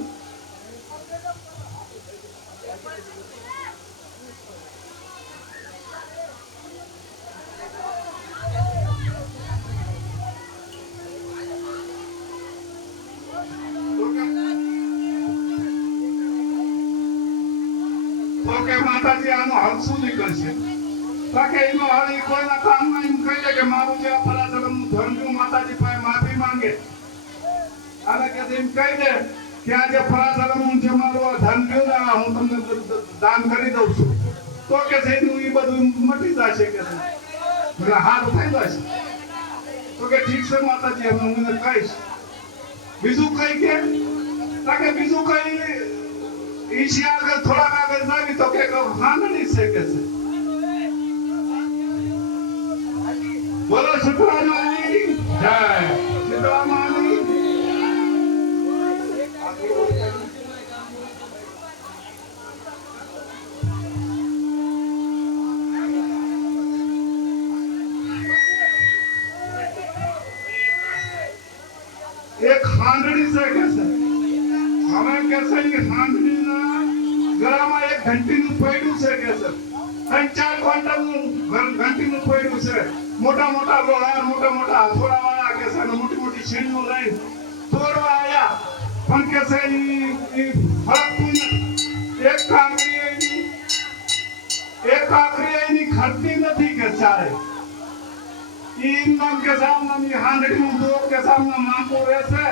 કે માતાજી આનો હલ શું નીકળશે. કે એનો હલ કોઈના કામમાં એમ કહી દે કે મારું જે પરાધર્મનું ધર્મ માતાજી પાસે માફી માંગે અને કે એમ કહી દે કે આ જે પરાધર્મનું જે મારું ધન ગયું ને હું તમને દાન કરી દઉં છું તો કે એનું એ બધું મટી જશે કે એટલે હાથ થઈ જશે. તો કે ઠીક છે માતાજી હું મને કહીશ. બીજું કઈ કે બીજું કઈ ઈશી આગળ થોડાક આગળ જાવી તો કે હાંડણી છે કે છે. બોલો શીતળા માની જય. શીતળા માની એક હાંડણી છે કે છે. હવે કે છે એ હાંડણીના ગળામાં એક ઘંટીનું પૈડું છે કે છે. 3-4 ક્વિન્ટલનું ઘંટીનું પૈડું છે. મોટા મોટા લોહાર મોટા મોટા હથોડા વાળા કે છે અને મોટી મોટી છીણીઓ લઈને તોડવા આયા પણ કે છે ઈ ફરકતું એક કાંકરી એની ખરતી નથી કે ચાલે. ઈ નામ કે સામનાની હાંડણીનું દોર કે સામના માંગો રહેશે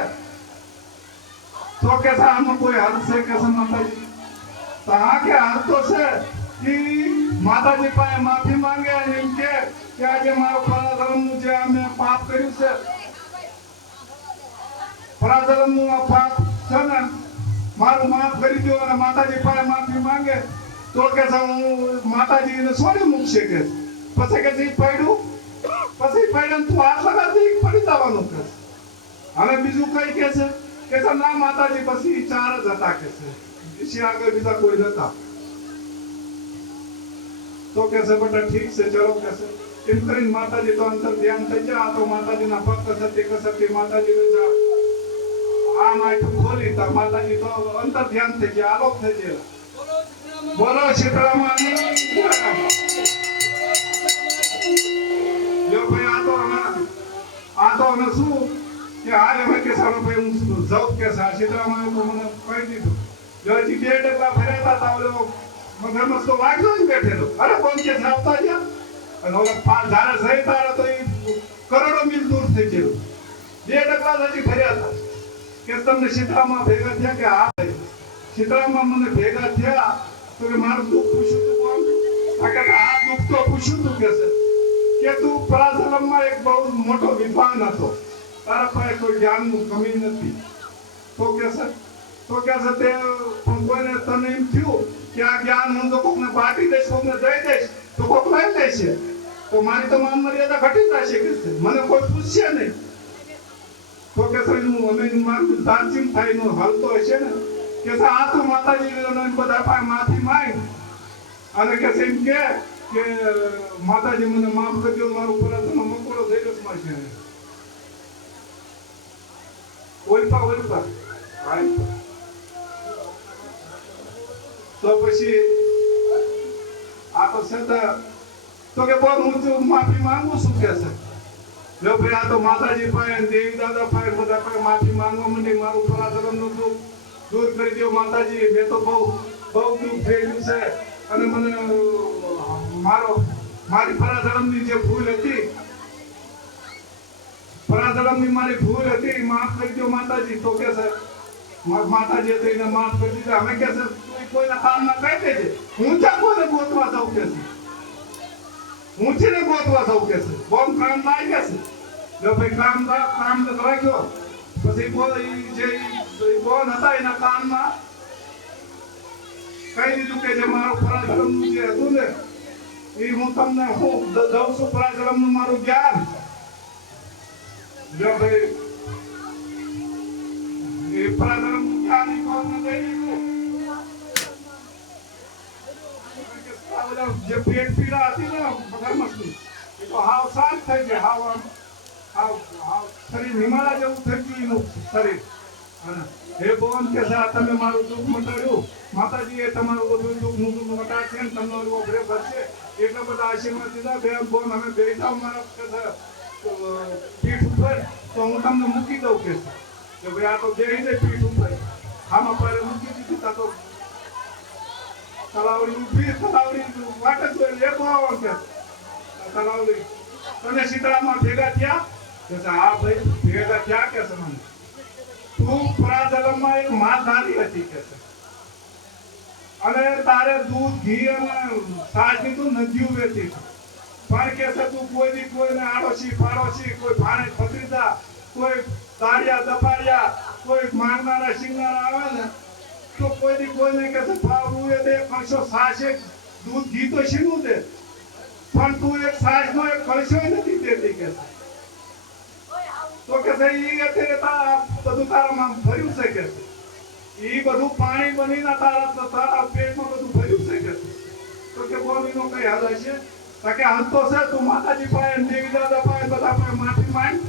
તો કે આમાં કોઈ હલ છે કે છે માતાજી. તો હા કે હલ તો છે ઈ માતાજી પાસે માફી માંગે એમ કે આજે મારો પરાધર્મનું જે અમે પાપ કર્યું છે પરાધર્મનું આ પાપ છે ને મારું માફ કરી દો અને માતાજી પાસે માફી માંગે તો કે હું માતાજી એને છોડી મૂકશે કે પછી કે પડ્યું પછી પહેલા તું હાથ લગાવતી પડી જવાનું કે હવે બીજું કઈ કે છે ના માતાજી પછી 4 જ હતા કે છે એસી આગળ બીજા કોઈ નતા તો કે છે બેટા ઠીક છે ચલો કે છે એમ કરીને માતાજી તો અંતર ધ્યાન થઈ જાય આ તો માતાજીના ભક્ત સતી કસતી માતાજીને આ માઠું ખોલી તો માતાજી તો અંતર ધ્યાન થઈ ગયા આલોક થઈ ગયા બોલો શીતળામાની જો ભાઈ આ તો અમે શું કે હાલ અમે કે સારો ભાઈ હું જાઉં કે શીતળામાને તો મને કહી દીધું જો હજી 2 ડગલા ફેરતા હતા ઓલો મગરમચ્છ તો વાગ્યો જ બેઠેલો અરે કોણ કે આવતા ગયા અને ઓલા 5 ધારા સહી તારા તો કરોડો મીલ દૂર થઈ ગયો 2 ડગલા હજી ફર્યા હતા કે તમને શીતળામાં ભેગા થયા કે હા ભાઈ શીતળામાં મને ભેગા થયા તો કે મારું દુઃખ પૂછ્યું તું કોણ કે આ દુઃખ તો પૂછ્યું તું કે તું પરાશરમમાં એક બહુ મોટો વિદ્વાન હતો તારા પાસે કોઈ જ્ઞાનનું કમી નથી તો કે તે પણ કોઈને તને એમ થયું કે આ જ્ઞાન હું તો કોકને બાટી દઈશ કોકને દઈ દઈશ તો કોક લઈ લેશે તો મારી તો માન મર્યાદા ઘટી જશે કે મને કોઈ પૂછશે નહીં તો કે હું અમે મારું દાનચીમ થાયનું હાલતો હશે ને કે આ તો માતાજી બધા પાસે માફી માંગ અને કે એમ કે માતાજી મને માફ કરજો મારું પરાધનો મકોડો થઈ ગયો છે ઓલપા તો પછી આ તો છતાં તો કે બોલ હું માફી માંગુ છું કે છે જો ભાઈ આ તો માતાજી પાસે દેવી દાદા પાસે બધા પાસે માફી માંગવા માંડી મારું પરાધનનું દુઃખ દૂર કરી દો માતાજી મેં તો બહુ દુઃખ થયેલું છે અને મને મારી પરાધનની જે ભૂલ હતી મારી ભૂલ હતી માફ કરી દો માતાજી તો કે છે માતાજી તો એને માફ કરી દીધા અમે કે છે તું કોઈના કામમાં કહી દેજે હું ચા કોઈને ગોતવા જાઉં કે છે હું છે ને ગોતવા જાઉં કે છે બોમ કામ લાગી ગયા છે જો ભાઈ કામ તો રાખ્યો પછી બોન હતા એના કામમાં કહી દીધું કે જે મારો પરાક્રમનું જે હતું ને એ હું તમને દઉં છું પરાક્રમનું મારું જ્ઞાન જો ભાઈ એ પરાક્રમનું જ્ઞાન એ કોને દઈ દીધું જે પેટ પીડા હતી ને મગરમચ્છની એ તો હાવ શાંત થઈ ગઈ હાવ શરીર નિમાળા જેવું થઈ ગયું એનું શરીર હે ભગવાન કે તમે મારું દુઃખ મટાડ્યું માતાજીએ તમારું બધું દુઃખ મટાડશે ને તમારું અઘરે ભરશે એટલા બધા આશીર્વાદ દીધા બે બોન અમે બેઠા મારા પીઠ ઉપર તો હું તમને મૂકી દઉં કે ભાઈ આ તો બેહી દે પીઠ ઉપર આમાં પર મૂકી દીધી તા તો તલાવડી વાટે તો લેખો આવો કે તલાવડી તને શીતળામાં ભેગા થયા કે હા ભાઈ ભેગા થયા કે મને તું પરાજલમમાં એક માલધારી હતી કે અને તારે દૂધ ઘી અને છાશની તું નદીઓ વેચી પણ કે તું કોઈને આડોશી પાડોશી કોઈ ભાણે ભત્રીજા કોઈ તાળિયા દપાડિયા કોઈ માંગનારા શિંગનારા આવે ને તો કોઈને કે ભાવનું એ દે કશો છાશ દૂધ ઘી તો શીનું દે પણ તું એક છાશનો એક કળશો નથી દેતી કે તો કે ઈ અત્યારે બધું તારામાં ભર્યું છે કે ઈ બધું પાણી બનીને તારા પેટમાં બધું ભર્યું છે કે તો કે બોલીનો કઈ હાલ હશે તો કે હંતો છે તું માતાજી પાસે દેવી દાદા પાસે બધા પાસે માફી માંગ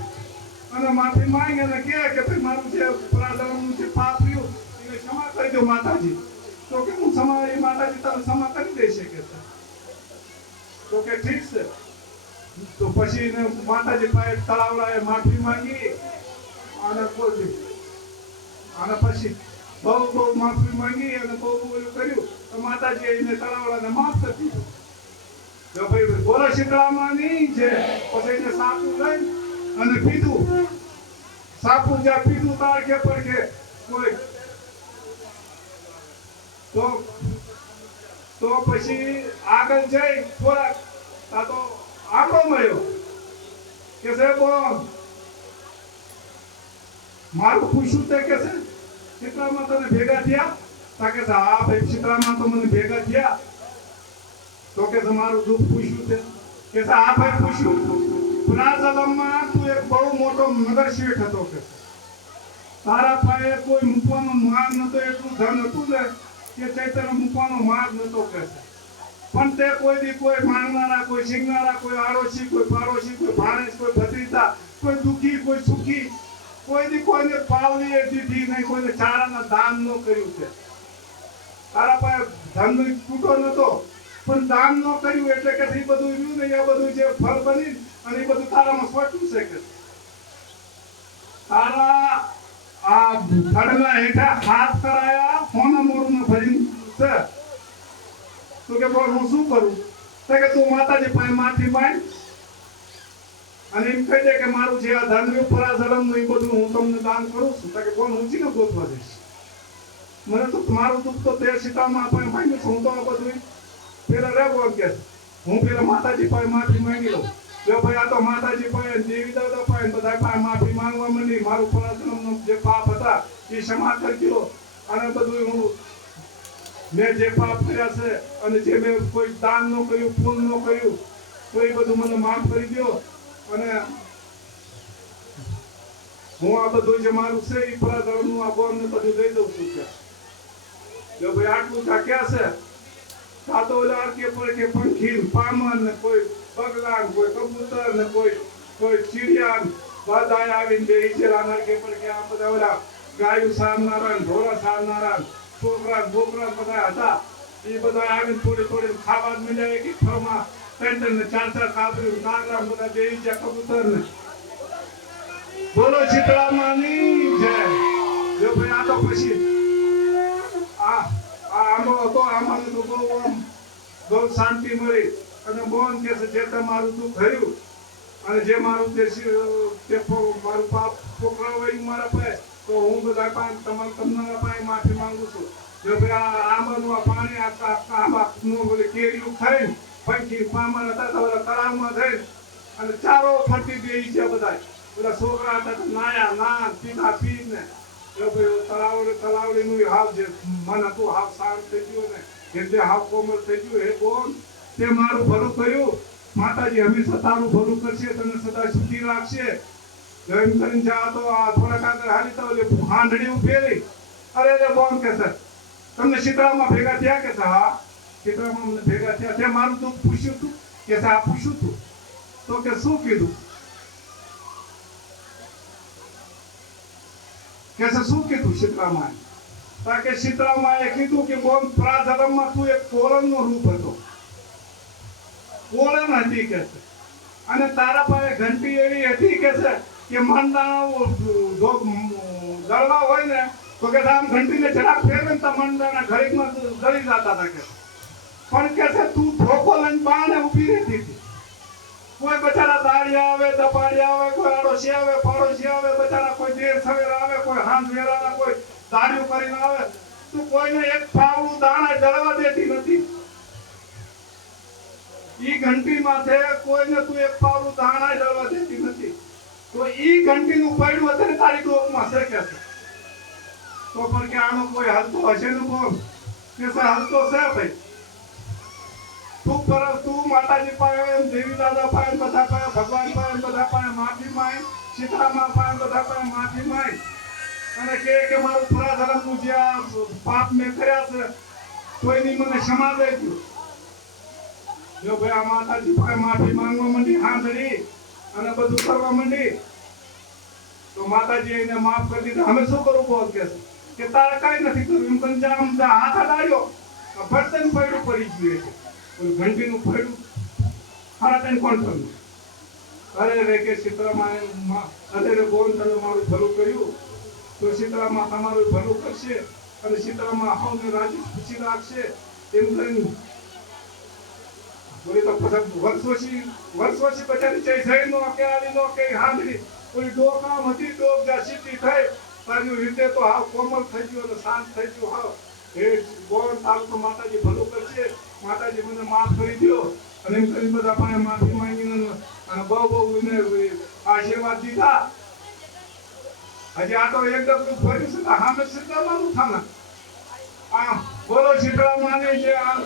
અને માફી માંગ અને કે ભાઈ મારું જે પરાધનનું જે પાપ રહ્યું એને ક્ષમા કરી દો માતાજી તો કે હું એ માતાજી તને ક્ષમા કરી દેશે કે તો કે ઠીક છે તો પછી માતાજી પાસે તળાવડાએ માફી માંગી અને પછી બહુ માફી માંગી અને બહુ કર્યું તો માતાજી એને તળાવડાને માફ કરી દીધું જો ભાઈ બોલો શીતળામાની છે પછી એને સાપુ લઈ અને પીધું સાપુ જ્યાં પીધું તારખે પડખે કોઈ તો પછી આગળ જઈ થોડાક આ તો આંકડો મળ્યો કે છે બોન મારું પૂછ્યું તે કે છે શીતળામાં તને ભેગા થયા તા કે હા ભાઈ શીતળામાં તો મને ભેગા થયા તો કે મારું દુઃખ પૂછ્યું તે કે હા ભાઈ પૂછ્યું પ્રાચલમમાં તું એક બહુ મોટો નગર શેઠ હતો કે તારા પાસે કોઈ મૂકવાનો માર્ગ નતો, એટલું ધન હતું ને કે ચૈતન્ય મૂકવાનો માર્ગ નતો કે પણ તે કોઈ દી કોઈ માંગનારા, કોઈ શીખનારા, કોઈ આડોશી, કોઈ પાડોશી, કોઈ ભાણેજ, કોઈ ભત્રીજા, કોઈ દુખી, કોઈ સુખી, કોઈ દી કોઈને પાવલી દીધી નહીં, કોઈને ચારાના દાન ન કર્યું છે. તારા પાસે ધન તૂટો નતો પણ દાન ન કર્યું એટલે કે એ બધું રહ્યું ને, એ બધું જે ફળ બની અને એ બધું તારામાં સોટ્યું છે કે તારા આ ધડના હેઠા હાથ કરાયા હોના મોરમાં ભરી છે. તો કે બોલ હું શું કરું? તો કે તું માતાજી પાસે માફી માંગ અને એમ કહી દે કે મારું જે આ ધન પરાધરમનું એ બધું હું તમને દાન કરું છું. તો કે બોલ હું ચીને ગોતવા જઈશ? મને તો મારું દુઃખ તો તે સીતામાં આપણે માંગ્યું છું. હું તો આ બધું પેલા રહેવો એમ કે હું પેલા માતાજી પાસે માફી માંગી લઉં. જો ભાઈ આ તો માતાજી પાસે, દેવી દાદા પાસે, બધા પાસે માફી માંગવા માંડી. મારું પરાધરમનું જે પાપ હતા એ ક્ષમા કરી દો અને બધું હું મેં જે પાપ કર્યા છે અને જે મેં કોઈ દાન ન કર્યું, પૂર્ણ ન કર્યું, તો એ બધું મને માફ કરી દો અને હું આ બધું જે મારું છે એ પરાધરમનું આ ગોમને બધું દઈ દઉં છું કે જો ભાઈ આટલું તા ક્યાં છે? તા તો ઓલા કે પર કે પંખી, પામર ને કોઈ બગલા, કોઈ કબૂતર ને કોઈ ચીડિયા બધા આવીને બે ઈજરાના કે પર કે આ બધા ઓલા ગાયું સારનારા, ઢોરા સારનારા, છોકરા બોકરા બધા હતા. એ બધા આવીને થોડી ખાવા મળ્યા એક ફળમાં ત્રણ ને ચાર કાબરી નાગરા બધા બે ઈજા કબૂતર ને. બોલો શીતળામાની જય. જો ભાઈ આ તો પછી આનો હતો, આમાં તો બહુ શાંતિ મળી અને બોન કે છે જે તમારું દુઃખ થયું અને જે મારું તે મારું પાપ પોકરાવાયું મારા પાસે, તો હું બધા તમારા પાસે માફી માંગુ છું. જો ભાઈ આ આંબાનું આ પાણી આંબાનું બોલે કેરીયું ખાઈને પંખી પામર હતા તો ઓલા તળાવમાં થઈને અને ચારો ફરતી દે છે બધા. બધા છોકરા હતા તો નાયા ના પીધા પી ને તલાવડીનું હાવ જે મન હતું હાવ શાંત થઈ ગયું ને એટલે હાવ કોમળ થઈ ગયું. હે બોન તે મારું ભલું કર્યું, માતાજી હંમેશા તારું ભલું કરશે, તને સદા સુખી રાખશે. એમ કરીને જા તો આ થોડાક આગળ હાલી તો હાંડડી ઉભેલી. અરે બોન કે છે તમને શીતળામાં ભેગા થયા કે છે? હા શીતળામાં અમને ભેગા થયા. તે મારું દુઃખ પૂછ્યું તું કે છે? આ પૂછ્યું તું. તો કે શું કીધું? કે શું કીધું શીતળામાએ? કે શીતળામાએ કીધું કે બોન પ્રાધર્મમાં તું એક કોરણનો રૂપ હતો, કોરણ હતી કે છે અને તારા પાસે ઘંટી એવી હતી કે છે કે મંડાણા દળવા હોય ને તો કે આમ ઘંટીને જરાક ફેરવે ને તો મંડાણા ઘડીકમાં ગળી જતા હતા કે પણ કે છે તું ધોકો લઈને બાણે ઊભી રહેતી હતી. કોઈ બચારા દાડિયા આવે, દપાડિયા આવે, કોઈ આડોશી આવે, પાડોશી આવે, બચારા કોઈ દેર સવેરા આવે, કોઈ હાંજ વેરાના કોઈ દાડિયું કરીને આવે, તું કોઈને એક પાવડું દાણા જળવા દેતી નથી. ઈ ઘંટી માથે કોઈને તું એક પાવડું દાણા જળવા દેતી નથી. તો ઈ ઘંટીનું પૈડું અત્યારે તારી ડોકમાં છે કે છે. તો પણ કે આનો કોઈ હલતો હશે ને બોલ કે હલતો છે ભાઈ. તું માતાજી પાસે, દેવી દાદા પાસે, બધા પાસે, ભગવાન પાસે, બધા પાસે માફી માંગ, સીતારામ પાસે બધા પાસે માફી માંગ અને કે મારું પરાધર્મનું જે પાપ મેં કર્યા છે કોઈની મને ક્ષમા દેજો. જો ભાઈ આ માતાજી પાસે માફી માંગવા માંડી, હાંધડી અને બધું કરવા માંડી તો માતાજી એને માફ કરી દીધા. અમે શું કરવું બોલ કે તારે કઈ નથી કર્યું એમ કરીને આમ હાથ અડાડ્યો, બર્તન પડ્યું પડી ગયું. ઘંટીનું ફેડું હારા તને કોણ કર્યું? અરે રે કે શીતળામાં અરે રે બોન તમે મારું ભલું કર્યું તો શીતળામાં તમારું ભલું કરશે અને શીતળામાં હવને રાજી ખુશી રાખશે. એમ કરીને બોલી તો પછી વર્ષોથી બચારી જઈ નો કે આવી નો કે હાંડડી ઓલી ડોકામ હતી, ડોક જા સીટી થઈ તારી રીતે તો હાવ કોમળ થઈ ગયું અને શાંત થઈ ગયું. હાવ હે બોન તારું તો માતાજી ભલું કરશે, માતાજી મને માફ કરી દો અને એમ કરી બધા પાસે માફી માંગીને અને બહુ એને આશીર્વાદ દીધા. હજી આ તો એક ડગલું ફર્યું છે સામે શીતળામાનું થાના. આ બોલો શીતળામાની જે આમ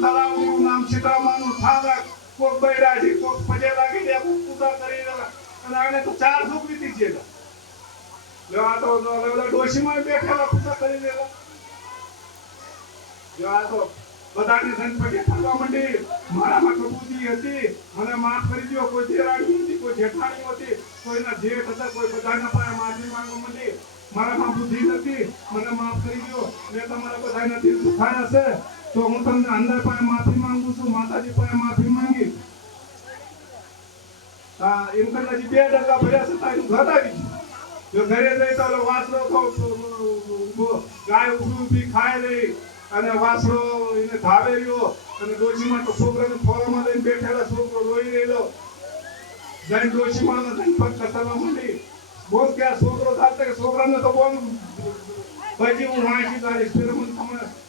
તળાવનું નામ શીતળામાનું થાના કોક બૈરા છે કોક પજે લાગી દે કોક પૂજા કરી દે અને આને તો 4 સુખ લીધી છે જો આ તો ડોશીમાં બેઠેલા પૂજા કરી દેલા જો આ તો બધાની સંપત્તિ ફરવા માંડી મારામાં કબૂતી હતી મને માફ કરી દો કોઈ દેરાણી હતી કોઈ જેઠાણી હતી કોઈના જેઠ હતા કોઈ બધાના પાસે માફી માંગવા માંડી મારામાં બુદ્ધિ નથી મને માફ કરી દો મેં તમારા બધાના દિલ દુખાયા છે તો હું તમને અંદર પાસે માફી માંગુ છું માતાજી પાસે માફી માંગી એમ કરીને હજી 2 ડગલા ભર્યા છે તારું ઘર આવી ગયું જો ઘરે જઈ તો વાસળો ગાય ઊભી ખાય રહી અને વાસળો એને ધાવે રહ્યો અને ડોશીમાં તો છોકરાને ફોરામાં લઈને બેઠેલા છોકરો રોઈ રહેલો જઈને ડોશીમાં જઈને પગ કસરવા માંડી બોલ કે આ છોકરો સાથે કે છોકરાને તો બોલ પછી હું વાંચી તારીશ ફેર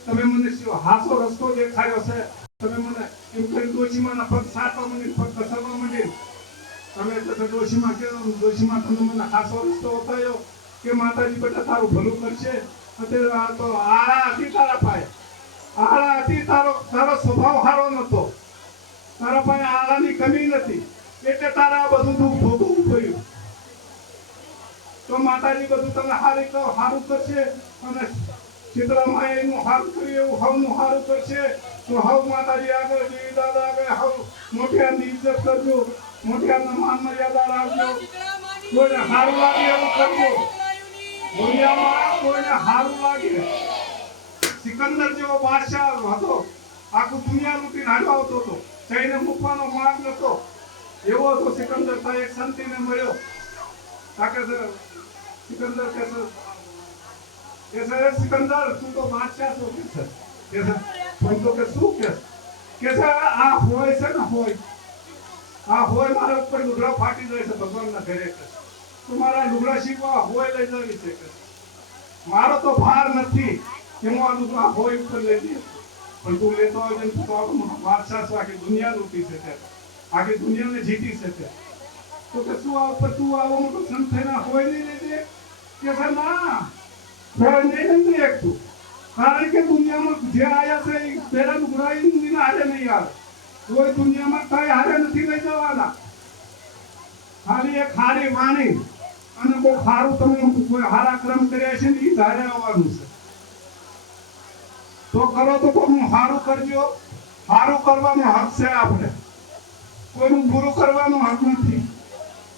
તમે મને હાસો રસ્તો દેખાડ્યો છે તમે મને એમ કરી ડોશીમાંના પગ સાટવા માંડી પગ કસરવા માંડી તમે તો ડોશીમાં કે ડોશીમાં તમે મને હાસો રસ્તો બતાવ્યો કે માતાજી બેટા તારું ભલું કરશે અત્યારે આ તો આળા હતી તારા પાસે આળા હતી તારો સ્વભાવ સારો નતો તારા પાસે આળાની કમી નથી એટલે તારા બધું દુઃખ ભોગવવું પડ્યું તો માતાજી બધું તમને સારું કરશે અને શીતળામાં એનું સારું કર્યું એવું હવનું સારું કરશે તો હવ માતાજી આગળ દેવી દાદા આગળ હવ મોઢિયાની ઇજ્જત કરજો મોઢિયાના માન મર્યાદા રાખજો કોઈને સારું લાગે એવું કરજો દુનિયામાં કોઈને સારું લાગે સિકંદર જેવો બાદશાહ હતો આખું દુનિયા લૂંટીને હાલ્યો આવતો હતો જઈને મૂકવાનો માર્ગ નતો એવો હતો સિકંદર તો એક સંતીને મળ્યો તાકે સિકંદર કે સિકંદર તું તો બાદશાહ છો કે પણ તો કે શું કે આ હોય છે ને હોય આ હોય મારા ઉપર લુગડા ફાટી જાય છે ભગવાનના ઘરે તમારા લુગડા શીખવા હોય લઈ જવી છે મારો તો ભાર નથી કે હું આ લુગડા હોય ઉપર લઈ જઈએ પણ તું લેતો હોય તો બાદશાહ આખી દુનિયા લૂંટી છે આખી દુનિયાને જીતી છે તો કે શું આ ઉપર તું આવો મોટો સંત થઈને હોય નહીં લેજે કે સર ના હોય નહીં એક તું કારણ કે દુનિયામાં જે આયા છે એ પેલા લુગડા હારે નહીં આવે કોઈ દુનિયામાં કઈ હારે નથી લઈ જવાના ખાલી એક હારી વાણી અને બહુ સારું તમે કોઈ હારા કર્મ કર્યા છે ને એ ધારે આવવાનું છે તો કરો તો કોઈનું સારું કરજો સારું કરવાનો હક છે આપણે કોઈનું બુરું કરવાનો હક નથી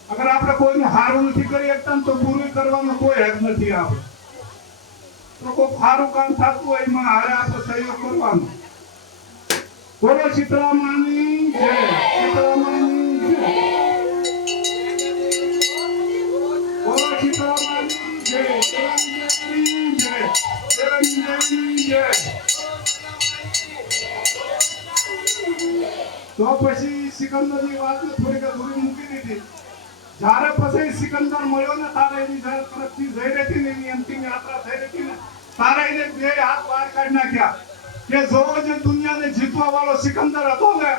અગર આપણે કોઈનું સારું નથી કરી શકતા તો બુરું કરવાનો કોઈ હક નથી આપણે તો કોઈ સારું કામ થતું હોય એમાં હારે આપણે સહયોગ કરવાનો બોલો શીતળામાની જય શીતળામાની જય તો પછી સિકંદરની વાત થોડીક અધૂરી મૂકી દીધી જ્યારે પછી સિકંદર મળ્યો ને તારે એની તરફથી જઈ રહેતી ને એની અંતિમ યાત્રા થઈ રહેતી ને તારે એને 2 હાથ બહાર કાઢી નાખ્યા કે જો જે દુનિયાને જીતવા વાળો સિકંદર હતો ને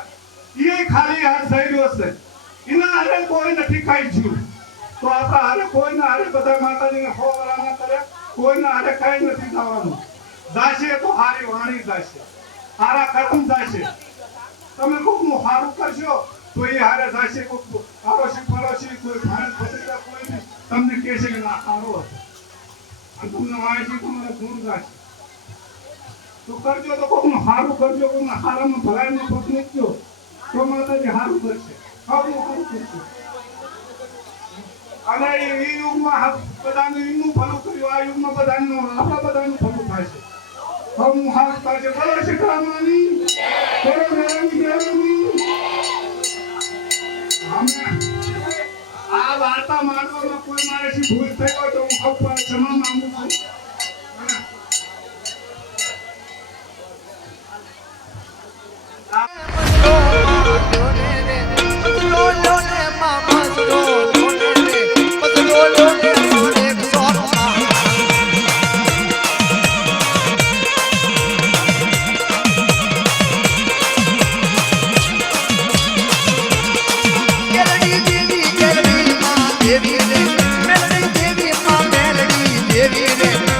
એ ખાલી હાથ જઈ રહ્યો છે એના હારે કોઈ નથી ખાઈ ગયું તો આપણા હારે કોઈના હારે બધા માતાજીને હોવરા ના કરે કોઈના હારે કઈ નથી થવાનું જાશે તો હારી વાણી જાશે હારા કર્મ જાશે તમે કોકનું સારું કરશો તો એ હારે જાશે કોક આરોશી પડોશી કોઈ ભાણ ભત્રીજા કોઈ તમને કહેશે કે ના સારો હતો અને તમને વાંચી તમારે ગુણ જાશે તો કરજો તો કોકનું સારું કરજો કોકના હારામાં ભલાઈમાં પગ મૂકજો તો માતાજી સારું કરશે સારું કરશે અને એ યુગમાં બધાનું એમનું ભલું કર્યું આ યુગમાં બધાનું આપણા બધાનું ભલું થાય છે હું હાથ પાસે બોલો શીતળામાની બોલો મેરાની દેવની અમે આ વાર્તા માંડવામાં કોઈ મારેથી ભૂલ થઈ હોય તો હું ખબર ક્ષમા માંગુ છું દેવી રે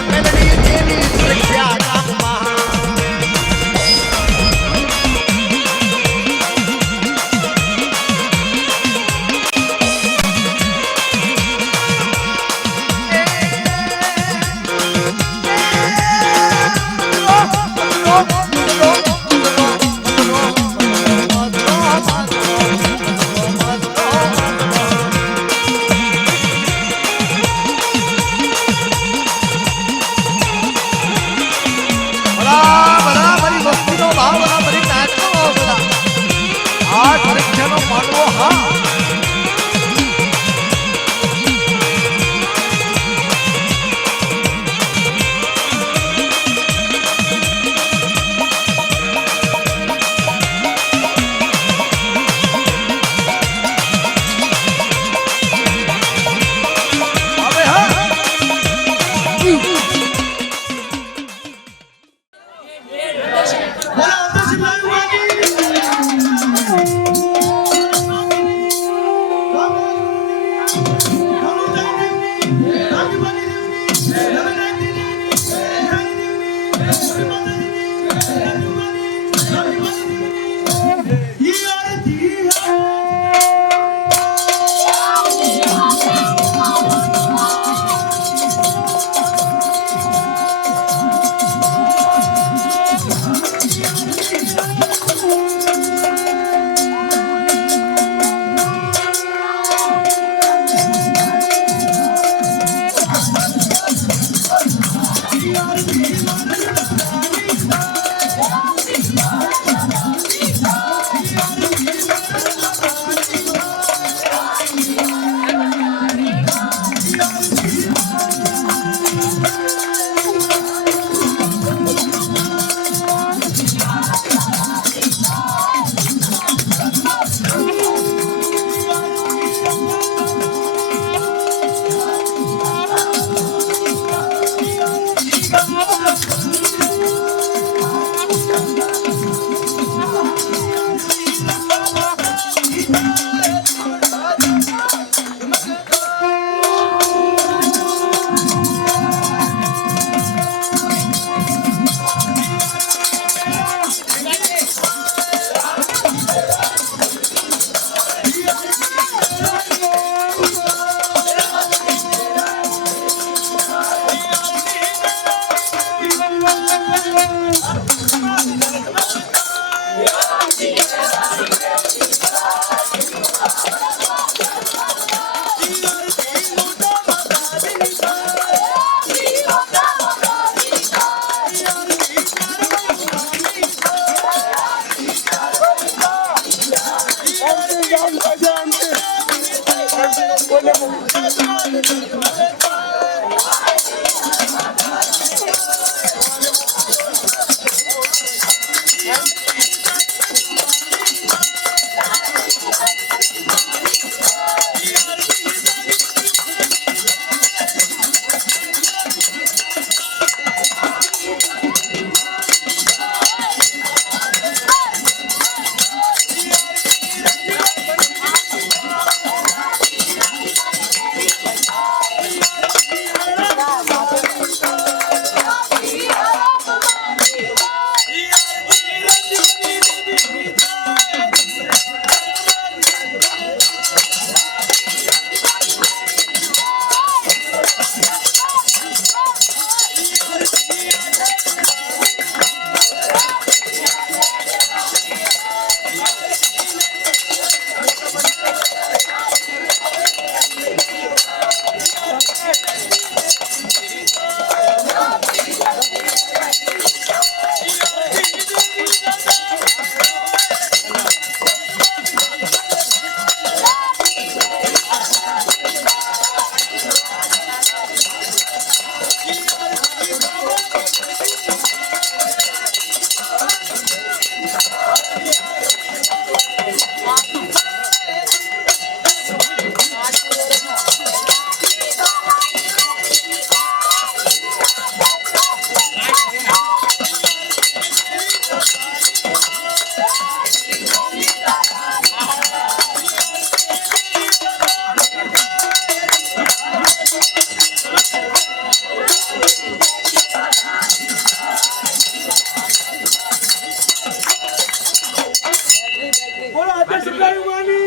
बोला अध्यक्ष मानी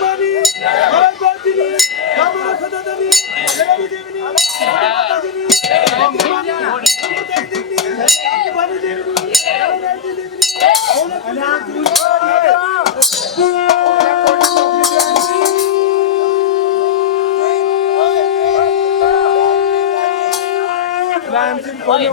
मानी भारत भारतीनी हमारा सदानी जगनी देवनी माताजीनी मानी देवनी मानी देवनी रानी देवनी अनाथ लाइन